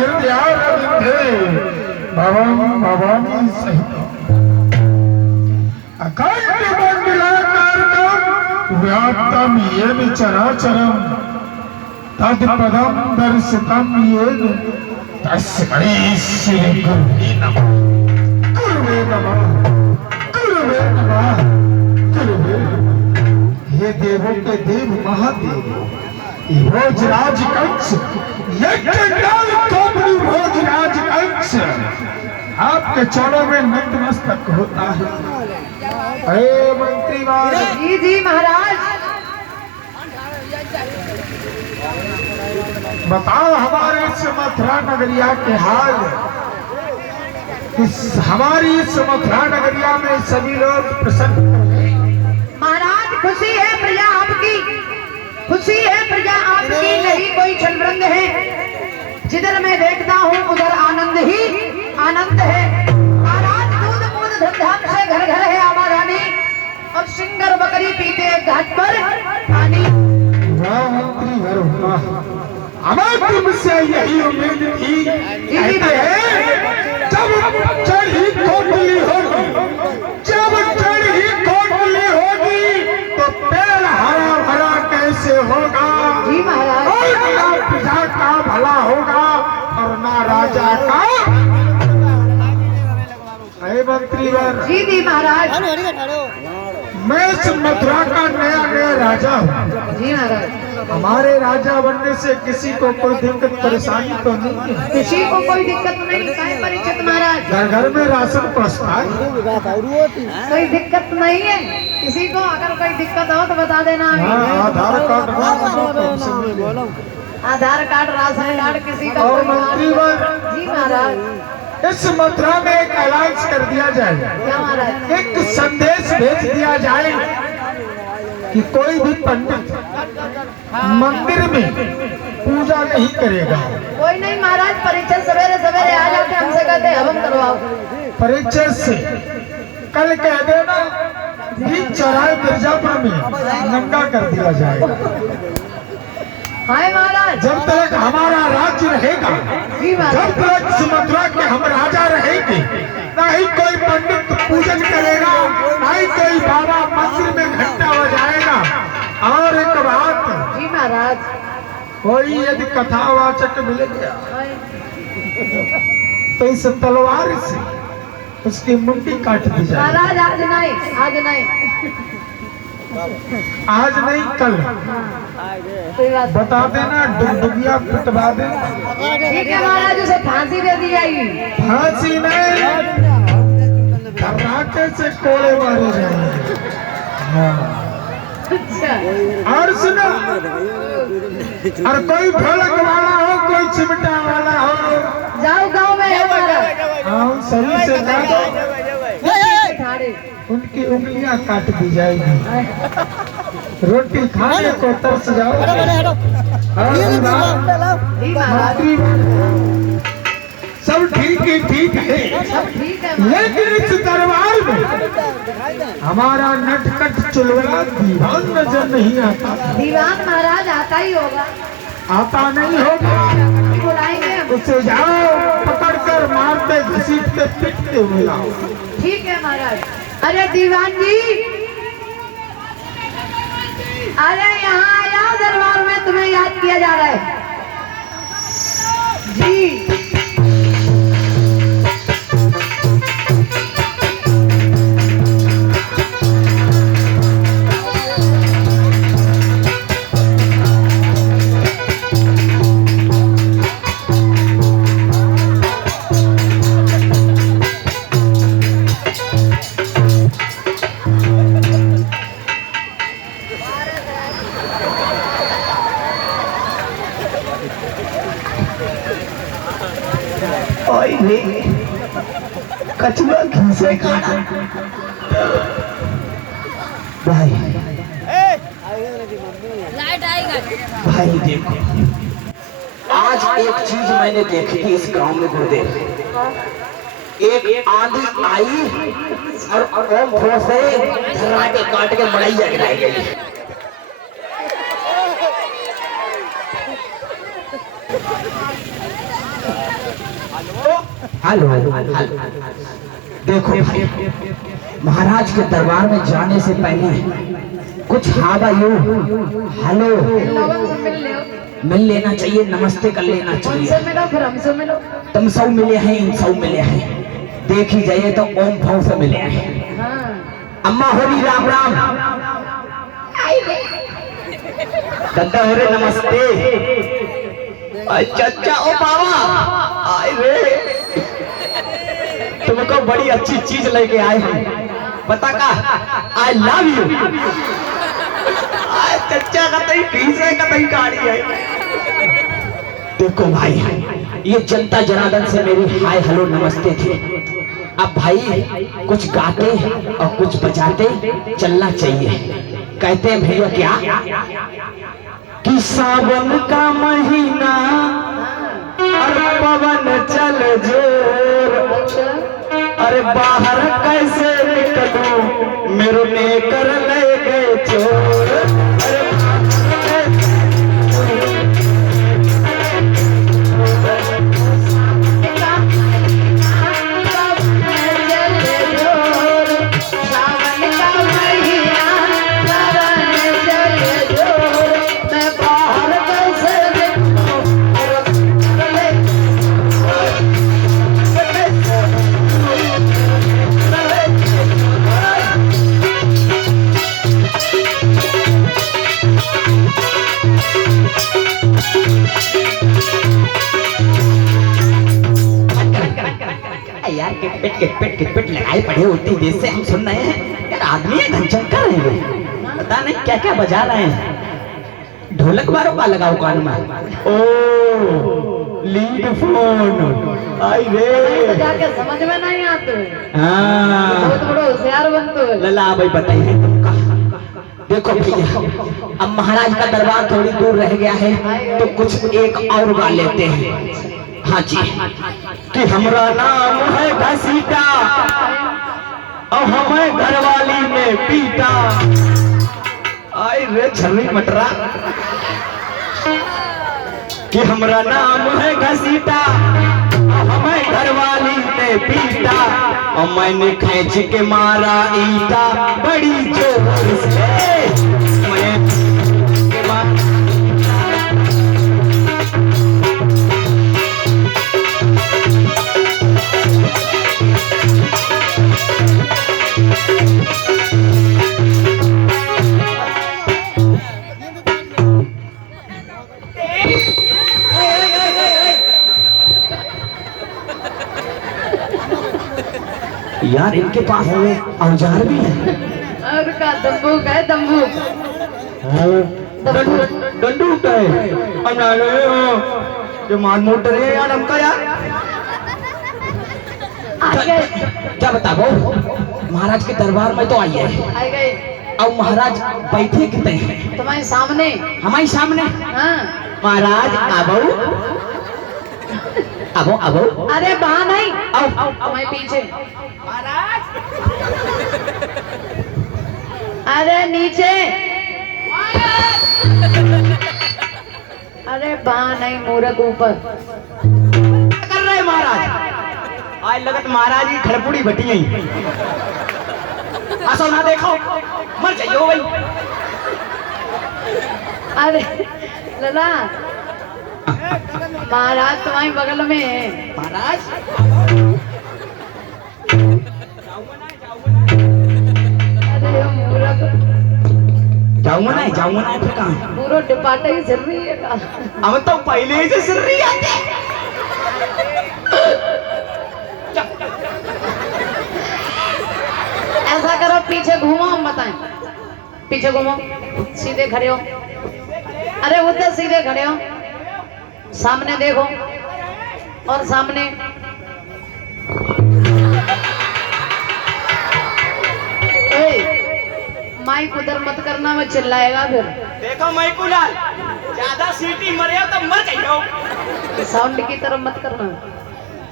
हृदयारविंदे भवं भवानी सहित अखंड मंडलाकारकं व्याप्तं येन चराचरं तत्पदं दर्शितं येन तस्मै श्री गुरुवे नमः। गुरुवे नमः, गुरुवे नमः, गुरुवे नमः। हे देवों के देव महादेव, भोजराज कंस, भोजराज कंस आपके चरणों में नतमस्तक होता है। हे मंत्री जी जी महाराज, बताओ हमारे इस मथुरा नगरिया के हाल। हमारी इस मथुरा नगरिया में सभी लोग प्रसन्न महाराज। खुशी है प्रजा आपकी, खुशी है प्रजा आपकी, नहीं कोई छलबरंग है। जिधर मैं देखता हूँ उधर आनंद ही आनंद है। महाराज दूध मूध धूमधाम से घर घर है आवारानी, और सिंगर बकरी पीते घाट पर पानी। हमें तुमसे यही उम्मीद थी। कहते हैं जब चढ़ी कोटली होगी, जब चढ़ी कोटली होगी तो पेड़ हरा भरा कैसे होगा। जी महाराज। और ना प्रजा का भला होगा और ना राजा का। मंत्रीवर जी जी महाराज। मैं इस मथुरा का नया नया राजा हूँ। जी महाराज। हमारे राजा बनने से किसी को कोई दिक्कत परेशानी तो नहीं है। किसी को कोई दिक्कत नहीं है परिचित महाराज। घर घर में राशन पहुँचता है, कोई दिक्कत नहीं है किसी को। अगर कोई दिक्कत हो तो बता देना। आधार कार्ड, आधार कार्ड, राशन कार्ड किसी का। और मंत्रीवर जी महाराज। इस मथुरा में एक अलायंस कर दिया जाए, क्या महाराज? एक संदेश भेज दिया जाए कि कोई भी पंडित मंदिर में पूजा नहीं करेगा। कोई नहीं महाराज, परिचय सवेरे सवेरे आ जाते हमसे कहते हवन करवाओ। परिचय से कल कह देना कि चौराहे मिर्जापुर में नंगा कर दिया जाएगा। हाय महाराज। जब तक हमारा राज्य रहेगा, जी महाराज। जब तक सुमथुरा के हम राजा रहेंगे, ना ही कोई पंडित पूजन करेगा, ना ही कोई बाबा मंदिर में घंटा बजाएगा। और एक बात, जी महाराज। कोई यदि कथावाचक मिल गया तो इस तलवार से उसकी मुंडी काट दी जाए। महाराज आज नहीं, आज नहीं, आज नहीं कल कोई बात बता देना, डुगडुगिया पिटवा देना। ठीक है महाराज, उसे फांसी दे दी जाएगी। फांसी नहीं, धर्राटे से कोड़े मारे जाएंगे। हाँ। अच्छा। और सुनो, और कोई ढोलक वाला हो, कोई चिमटा वाला हो, जाओ गांव में है महाराज। हाँ सही से गा दो, ठाड़े। उनकी उंगलियां काट दी जाएगी। रोटी खाने को तरस जाओ। जी महाराज। मंत्री सब ठीक ही ठीक है, सब ठीक है। लेकिन इस दरबार में हमारा नटखट चुलबुला दीवान नजर नहीं आता। दीवान महाराज आता ही होगा। आता नहीं होगा, बुलाएंगे हम। उसे जाओ पकड़कर मारते घसीटते पीटते हुए लाओ। ठीक है महाराज। अरे दीवान जी, अरे यहाँ आ जाओ, दरबार में तुम्हें याद किया जा रहा है। जी कचुआ घिसे खाना। भाई भाई देखो, आज एक चीज मैंने देखी थी इस गांव में गुरुदेव। एक आंधी आई और ओम से धराटे काट के मड़ाई जलाई गई। हेलो देखो भाई, महाराज के दरबार में जाने से पहले कुछ हावा यू हेलो लोगों से मिल लियो, मिल लेना चाहिए, नमस्ते कर लेना उनसे चाहिए। मिलो फिर हमसे मिलो। तुम सब मिले हैं, इन सब मिले हैं, देखी जाइए तो ओम भाव से मिले हैं। हाँ अम्मा होली राम राम, दादा हो रे नमस्ते। अच्छा अच्छा ओ बाबा आए रे, तुमको बड़ी अच्छी चीज लेके आए हैं, पता का आई लव यू। चच्चा कतई फीस है कतई गाड़ी है। देखो भाई, ये जनता जनार्दन से मेरी हाय हेलो नमस्ते थी। अब भाई कुछ गाते और कुछ बजाते चलना चाहिए। कहते हैं भैया क्या कि सावन का महीना और पवन चल जोर, अरे बाहर कैसे निकलूं मेरे लेकर ले गए चोर। यार किटपिट लगाए पड़े होती देश से हम सुन रहे हैं यार, आदमी है घंचन कर रहे हैं, पता नहीं क्या क्या बजा रहे हैं। ढोलक बारों का लगाओ कान में। ओ लीड फोन आई रे, बजा के समझ में नहीं आते, हाँ बहुत बड़ो होशियार बनते हो। लला भाई बताइए तुमका। देखो भैया, अब महाराज का दरबार थोड़ी दूर रह गया है तो कुछ एक और गा लेते हैं। हाँ जी, कि हमरा नाम है घसीटा और हमें घरवाली ने पीटा। आई रे छर्री मटरा, कि हमरा नाम है घसीटा और हमें घरवाली ने पीटा, और मैंने खींच के मारा ईटा बड़ी जोर से। यार इनके पास औजार भी है। और का दम्बूक है, दम्बूक। दंडूक है, जो मान मोटर है यार हमका यार। आगे क्या बताओ, महाराज के दरबार में तो आई है आ गई, और महाराज बैठे कितने हैं तुम्हारे सामने। हमारे सामने। हाँ महाराज आबो आबो आबो, अरे वहाँ नहीं, आओ तुम्हारे पीछे। अरे नीचे, अरे वहाँ नहीं, मूरख ऊपर। क्या कर रहे महाराज? आज लगत महाराज की खड़पुड़ी बटी गई। असो ना देखो मर जाइयो भाई। अरे लला, महाराज तुम्हारे बगल में है। महाराज अरे मूरख, जाऊंगा ना फिर कहाँ? पूरा डिपाटा ही चल रही है का। हम तो पहले ही से सिर रही आते। ऐसा करो, पीछे घूमो, हम बताएं। पीछे घूमो, सीधे खड़े हो। अरे उधर सीधे खड़े हो, सामने देखो, और सामने। माइक उधर मत करना, मैं चिल्लाएगा फिर। देखो मैकुलाल, ज्यादा सीटी मरे तो मर जाइयो। साउंड की तरफ मत करना।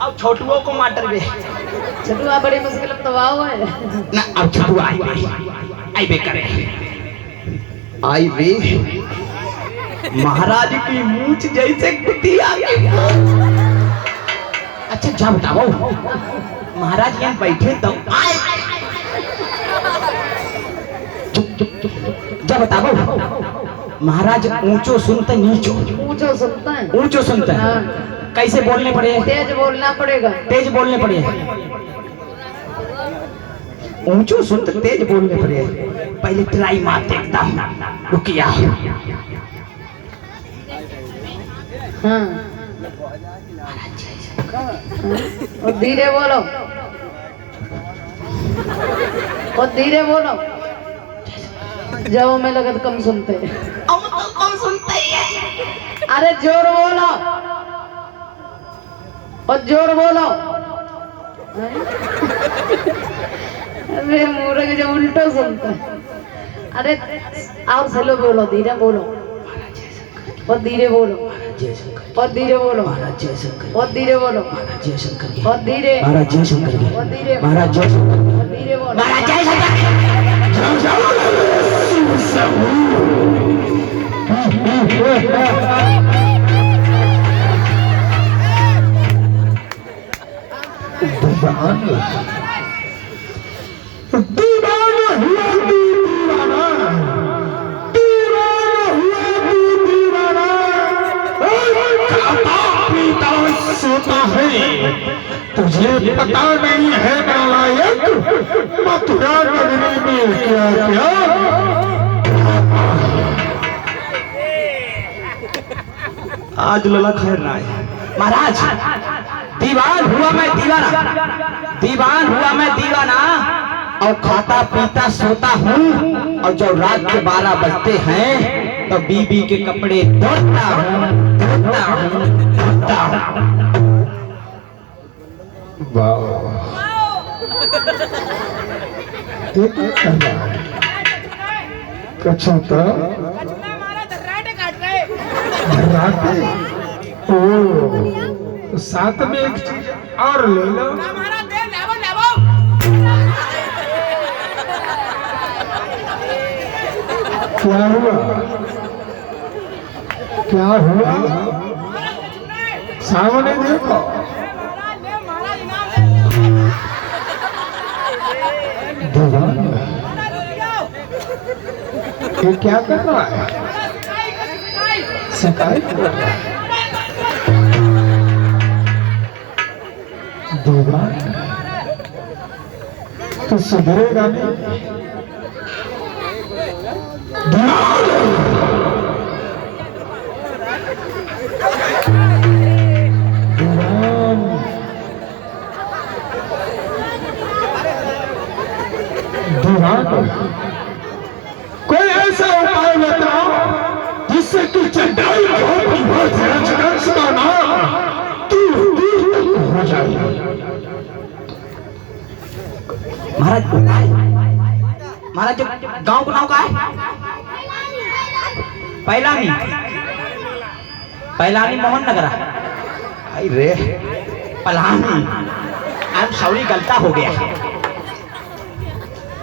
अब छोटुओं को माटर बे छठुआ बड़ी मुश्किल में तबाह है ना। अब छोटुआ आई बे करे आई बे महाराज की मूंछ जैसे कुतिया की। अच्छा जा बताओ महाराज यहाँ बैठे तो जा बताओ महाराज ऊंचो सुनते नीचो ऊंचो सुनता है। ऊंचो सुनते हैं हाँ। कैसे बोलने पड़े तेज बोलना पड़ेगा। तेज बोलने पड़े ऊंचो सुनते तेज बोलने पड़े पहले ट्राई मार देखता हूँ रुकिया हाँ। और धीरे बोलो और धीरे बोलो जब में लगत कम सुनते अब तो कम सुनते ही है अरे जोर बोलो और जोर बोलो। अरे मूर्ख जो उल्टो सुनता है। अरे और स्लो बोलो धीरे बोलो और धीरे बोलो और धीरे बोलो महाराज जय शंकर और धीरे बोलो महाराज जय शंकर और धीरे महाराज जय शंकर और धीरे महाराज जय शंकर और धीरे बोलो महाराज जय शंकर दीवाना हुआ तू दीवाना, दीवाना हुआ तू दीवाना, खाता पीता सोता है, तुझे पता नहीं है नालायक मथुरा नगरी में क्या क्या। आज लला खैर ना है महाराज दीवान हुआ मैं दीवाना दीवान हुआ मैं दीवाना और खाता पीता सोता हूँ और जब रात के 12 बजते हैं तो बीबी के कपड़े धोता हूँ धोता हूँ धोता हूँ। वाह कच्छा था धर्राटे। ओ तो साथ में एक चीज और ले लो। क्या हुआ क्या हुआ सामने देखो भगवान ये क्या कर रहा है शिकायत कर रहा है भगवान तो सुधरेगा नहीं कोई ऐसा उपाय बताओ जिससे तू चंडाई हो जाए। महाराज महाराज गांव का नाम का है पैलानी पैलानी मोहन नगर अरे पलानी आज सॉरी गलता हो गया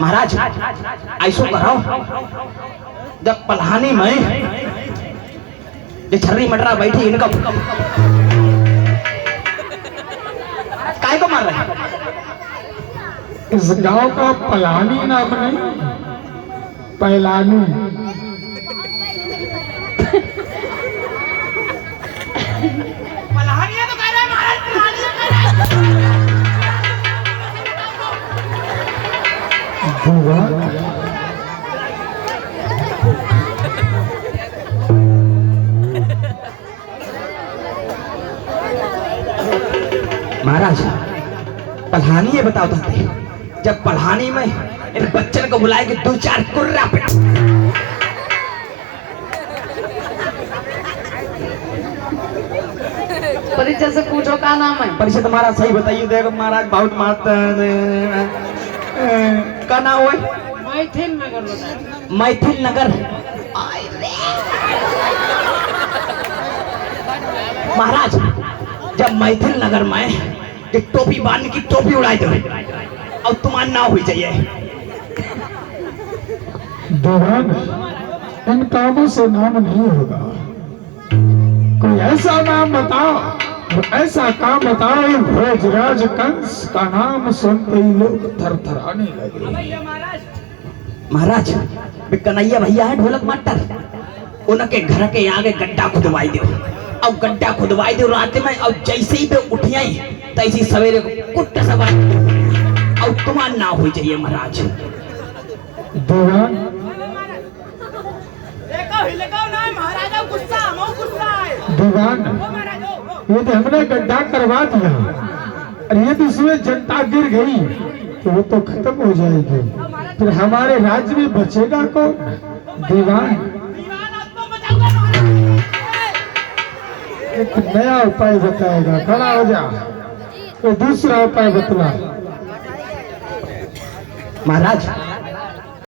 महाराज ऐसो करो जब पलानी में ये छर्री मटरा बैठी इनका काय को मार रहे हैं इस गांव का पलानी नाम नहीं पैलानी। पलानी तो कह रहे हैं महाराज महाराज पलानी ये बताओ था जब पलानी में इन बच्चन को बुलाए कि 2-4 कुर्रा पे परिचय से पूछो का नाम है। परिचय तुम्हारा सही बताइए देखो महाराज बहुत मारते का नाम है मैथिल नगर मैथिल नगर महाराज जब मैथिल नगर में एक टोपी बांध की टोपी उड़ाई दो और तुम्हारा नाम हो जाइए भगवान इन कामों से नाम नहीं होगा। कोई ऐसा नाम बताओ अब ऐसा काम बताओ, भोजराज कंस का नाम सुनते ही लोग थरथराने लगे। महाराज वे कन्हैया भैया है ढोलक मास्टर, उनके घर के आगे गड्ढा खुदवाई दो, और गड्ढा खुदवाई दो रात में, और जैसे ही वे उठियाई तैसे सवेरे कुट सवा और तुम्हार ना हो जाइए महाराज। दीवान दीवान, ये तो हमने गड्ढा करवा दिया, और ये तो इसमें जनता गिर गई तो वो तो खत्म हो जाएगी, फिर हमारे राज्य में बचेगा कौन? दीवान एक नया उपाय बताएगा, खड़ा हो जा, तो दूसरा उपाय बतला। महाराज